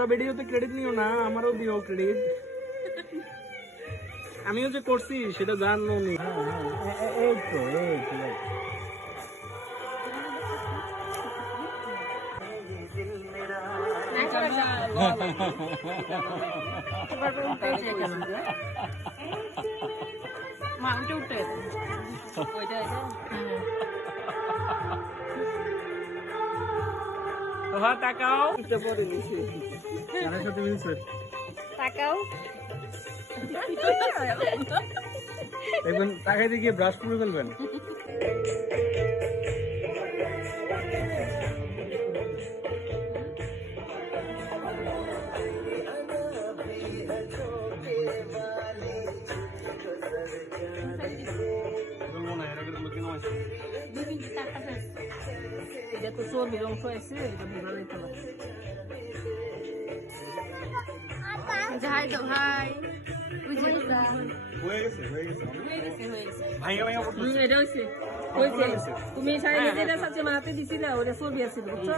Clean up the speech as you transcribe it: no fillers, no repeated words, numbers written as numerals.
পুরো ভিডিওতে ক্রেডিট নিও না, আমারও দিও ক্রেডিট। আমিও যে করছি সেটা জানো নি। এই তো মা উঠে উঠে হ্যাঁ তাকাও, তাকাও দেখবেন তাকাই দিয়ে ব্রাশ করে ফেলবেন। এটা তো চর্বির অংশ আছে, এটা বোঝা যাইতে না। যাই তো ভাই, এটা হয়েছে তুমি সাড়ে যেটা সাথে মারাতে দিছিলে ওটা চর্বি আছে বুঝছো।